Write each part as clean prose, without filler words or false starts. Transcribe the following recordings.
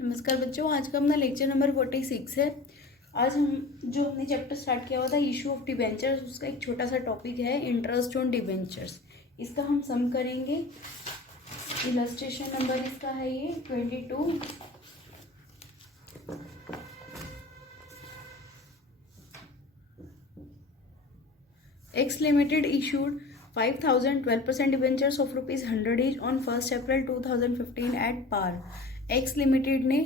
नमस्कार बच्चों, आज का अपना लेक्चर नंबर 46 है। आज हमने चैप्टर स्टार्ट किया हुआ था इशू ऑफ डिबेंचर्स, उसका एक छोटा सा टॉपिक है इंटरेस्ट ऑन डिबेंचर्स। इसका हम सम करेंगे। इलस्ट्रेशन नंबर इसका है ये 22। X limited issued 5,000 12% debentures of ₹100 each on 1 April 2015 at par. X limited ने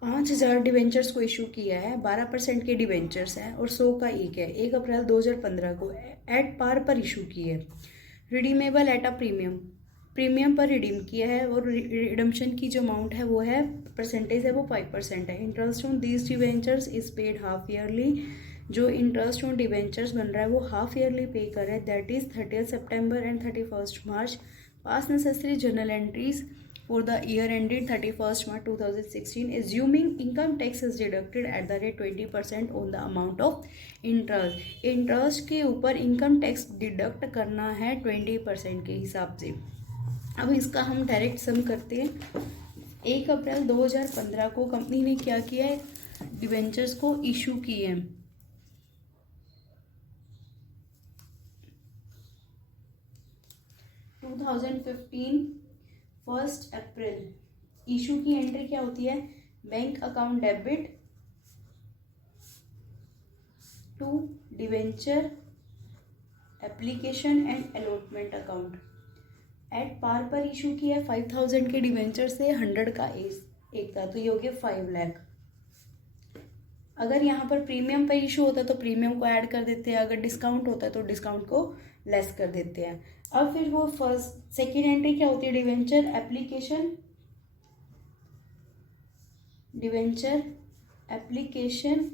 5,000 डिवेंचर्स को इशू किया है, 12% के डिवेंचर्स हैं और 100 का एक है। 1 अप्रैल 2015 को एट पार पर इशू की है। रिडीमेबल एट अ प्रीमियम पर रिडीम किया है और रिडम्पशन की जो अमाउंट है वो है, परसेंटेज है वो 5% है। Interest on these debentures is paid half yearly. जो इंटरेस्ट ऑन डिवेंचर्स बन रहा है वो हाफ ईयरली पे कर रहा है, that is 30 September and 31 March. Pass necessary journal entries for the year ended 31st March 2016, assuming income tax is deducted at the rate 20% on the amount of interest। Interest के ऊपर income tax deduct करना है 20% के हिसाब से। अब इसका हम डायरेक्ट सम करते हैं। 1 अप्रैल 2015 को कंपनी ने क्या किया है, डिवेंचर्स को इशू किए हैं। फर्स्ट अप्रैल इशू की एंट्री क्या होती है, bank account debit to debenture application and allotment account. At par पर इशू किया है, 5,000 के डिवेंचर से 100 का एक था, तो ये हो गया 5 लाख। अगर यहाँ पर प्रीमियम पर इशू होता है तो प्रीमियम को ऐड कर देते हैं, अगर डिस्काउंट होता है तो डिस्काउंट को लेस कर देते हैं। अब फिर वो सेकेंड एंट्री क्या होती है, debenture application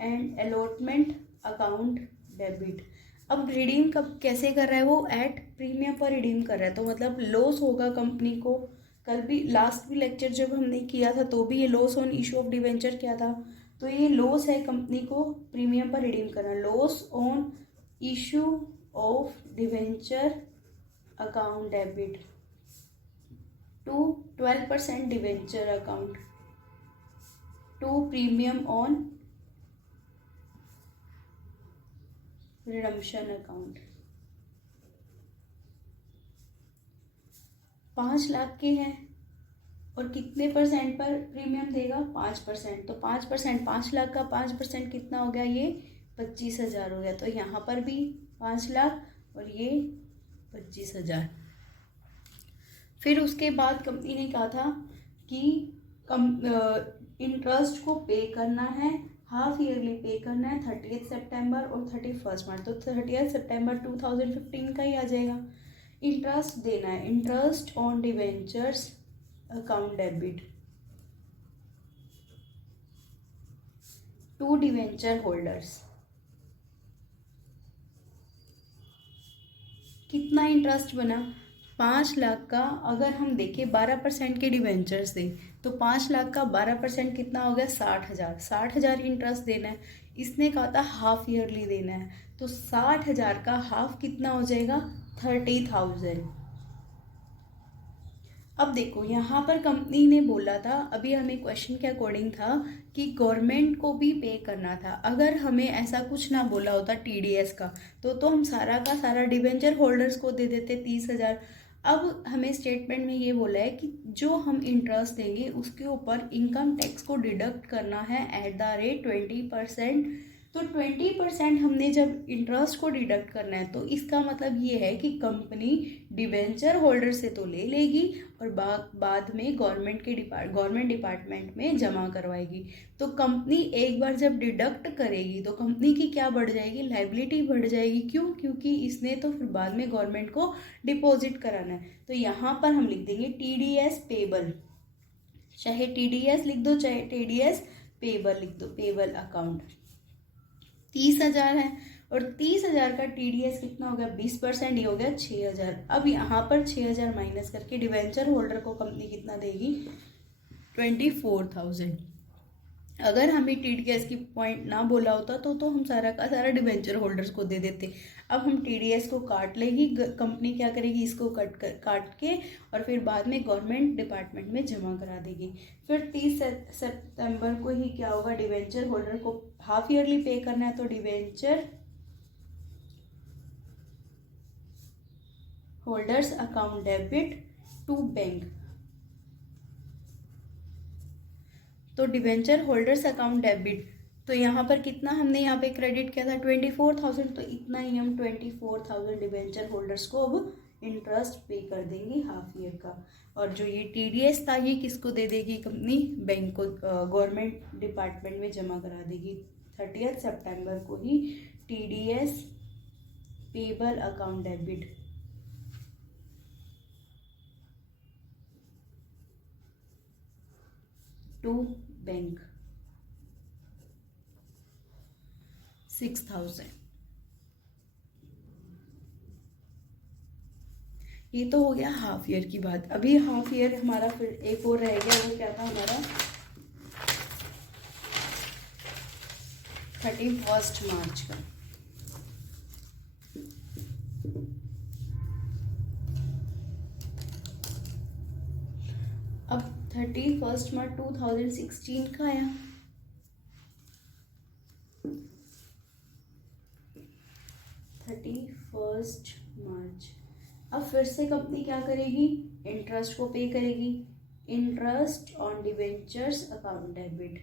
and allotment account debit. अब रिडीम कब कैसे कर रहा है, वो एट प्रीमियम पर रिडीम कर रहा है, तो मतलब लॉस होगा कंपनी को। कल भी लास्ट भी लेक्चर जब हमने किया था तो भी ये loss on issue of debenture क्या था, तो ये लॉस है कंपनी को प्रीमियम पर रिडीम करना। Loss on issue of debenture account debit to 12% debenture account to premium on redemption account. 5 lakh के हैं और कितने परसेंट पर प्रीमियम देगा, 5%। तो 5%, 5 लाख का 5% कितना हो गया, ये 25,000 हो गया। तो यहाँ पर भी 5 लाख और ये 25,000। फिर उसके बाद कंपनी ने कहा था कि इंटरेस्ट को पे करना है, हाफ ईयरली पे करना है, 30 सितंबर और 31 मार्च। तो 30 सितंबर 2015 का ही आ जाएगा। इंटरेस्ट देना है, interest on debentures account debit to debenture holders. कितना इंटरेस्ट बना, 5 लाख का। अगर हम देखें 12% के डिवेंचर्स थे तो 5 लाख का 12% कितना हो गया, 60,000। 60,000 इंटरेस्ट देना है, इसने कहा था हाफ ईयरली देना है, तो 60,000 का हाफ कितना हो जाएगा, 30,000। अब देखो यहाँ पर कंपनी ने बोला था, अभी हमें क्वेश्चन के अकॉर्डिंग था कि गवर्नमेंट को भी पे करना था। अगर हमें ऐसा कुछ ना बोला होता टीडीएस का, तो हम सारा का सारा डिवेंचर होल्डर्स को दे देते 30,000। अब हमें स्टेटमेंट में ये बोला है कि जो हम इंटरेस्ट देंगे उसके ऊपर इनकम टैक्स को डिडक्ट करना है एट द रेट 20%। तो 20% हमने जब इंटरेस्ट को डिडक्ट करना है तो इसका मतलब ये है कि कंपनी डिवेंचर होल्डर से तो ले लेगी और बाद में गवर्नमेंट डिपार्टमेंट में जमा करवाएगी। तो कंपनी एक बार जब डिडक्ट करेगी तो कंपनी की क्या बढ़ जाएगी, लाइबिलिटी बढ़ जाएगी। क्यों, क्योंकि इसने तो फिर बाद में गवर्नमेंट को डिपॉजिट कराना है। तो यहाँ पर हम लिख देंगे टीडीएस पेबल, चाहे टीडीएस लिख दो चाहे टीडीएस पेबल लिख दो, पेबल अकाउंट। 30,000 है और 30,000 का टीडीएस कितना हो गया, 20%, ये हो गया 6,000। अब यहाँ पर 6,000 माइनस करके डिवेंचर होल्डर को कंपनी कितना देगी, 24,000। अगर हमें टीडीएस की पॉइंट ना बोला होता तो हम सारा का सारा डिवेंचर होल्डर्स को दे देते। अब हम TDS को काट लेगी कंपनी, क्या करेगी, इसको काट के और फिर बाद में गवर्नमेंट डिपार्टमेंट में जमा करा देगी। फिर 30 सितंबर को ही क्या होगा, डिवेंचर होल्डर को हाफ ईयरली पे करना है, तो debenture holders account debit to bank. तो डिवेंचर होल्डर्स अकाउंट डेबिट, तो यहाँ पर कितना हमने यहाँ पे क्रेडिट किया था 24,000, तो इतना ही हम 24,000 डिवेंचर होल्डर्स को अब इंटरेस्ट पे कर देंगे हाफ ईयर का। और जो ये TDS था ये किसको दे देगी कंपनी, बैंक को, गवर्नमेंट डिपार्टमेंट में जमा करा देगी। 30 सितंबर को ही TDS payable account debit to bank 6,000। ये तो हो गया हाफ ईयर की बात। अभी हाफ ईयर हमारा फिर एक और रह गया, वो क्या था हमारा 31 मार्च का। अब 31 मार्च 2016 का आया, 31 मार्च। अब फिर से कंपनी क्या करेगी, इंटरेस्ट को पे करेगी, interest on debentures account debit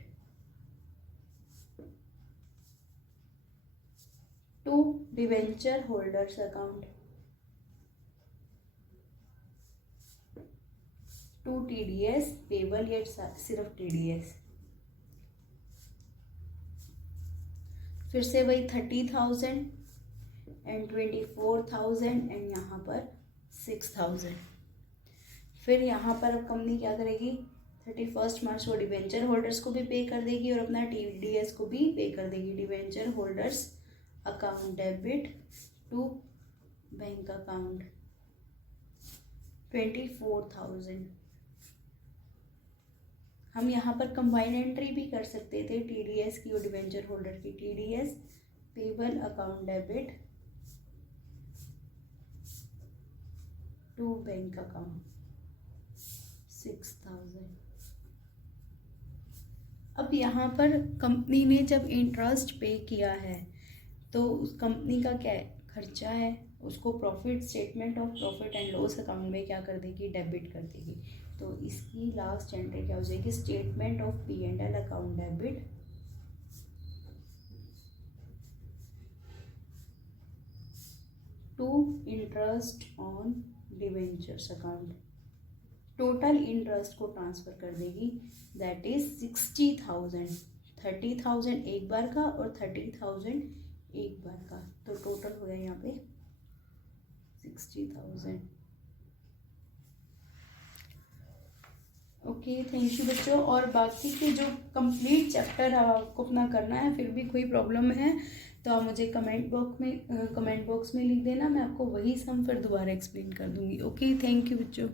to debenture holders account to TDS payable, या सिर्फ TDS। फिर से वही 30,000 एंड 24,000 एंड यहाँ पर 6,000। फिर यहाँ पर अब कंपनी क्या करेगी, 31 मार्च को डिवेंचर होल्डर्स को भी पे कर देगी और अपना TDS को भी पे कर देगी। Debenture holders account debit to bank account 24,000। हम यहाँ पर कंबाइन एंट्री भी कर सकते थे TDS की और डिवेंचर होल्डर की। TDS payable account debit to bank account 6,000। अब यहाँ पर कंपनी ने जब इंटरेस्ट पे किया है तो उस कंपनी का क्या खर्चा है उसको profit statement of profit and loss account में क्या कर देगी, डेबिट कर देगी। तो इसकी लास्ट एंट्री क्या हो जाएगी, statement of P&L account debit to interest on debentures account. Total interest को ट्रांसफर कर देगी, दैट इज 60,000। 30,000 एक बार का और 30,000 एक बार का, तो टोटल हो गया यहाँ पे 60,000। ओके, थैंक यू बच्चों। और बाकी के जो कंप्लीट चैप्टर आपको अपना करना है, फिर भी कोई प्रॉब्लम है तो आप मुझे कमेंट बॉक्स में लिख देना, मैं आपको वही सम फिर दोबारा एक्सप्लेन कर दूंगी। ओके, थैंक यू बच्चों।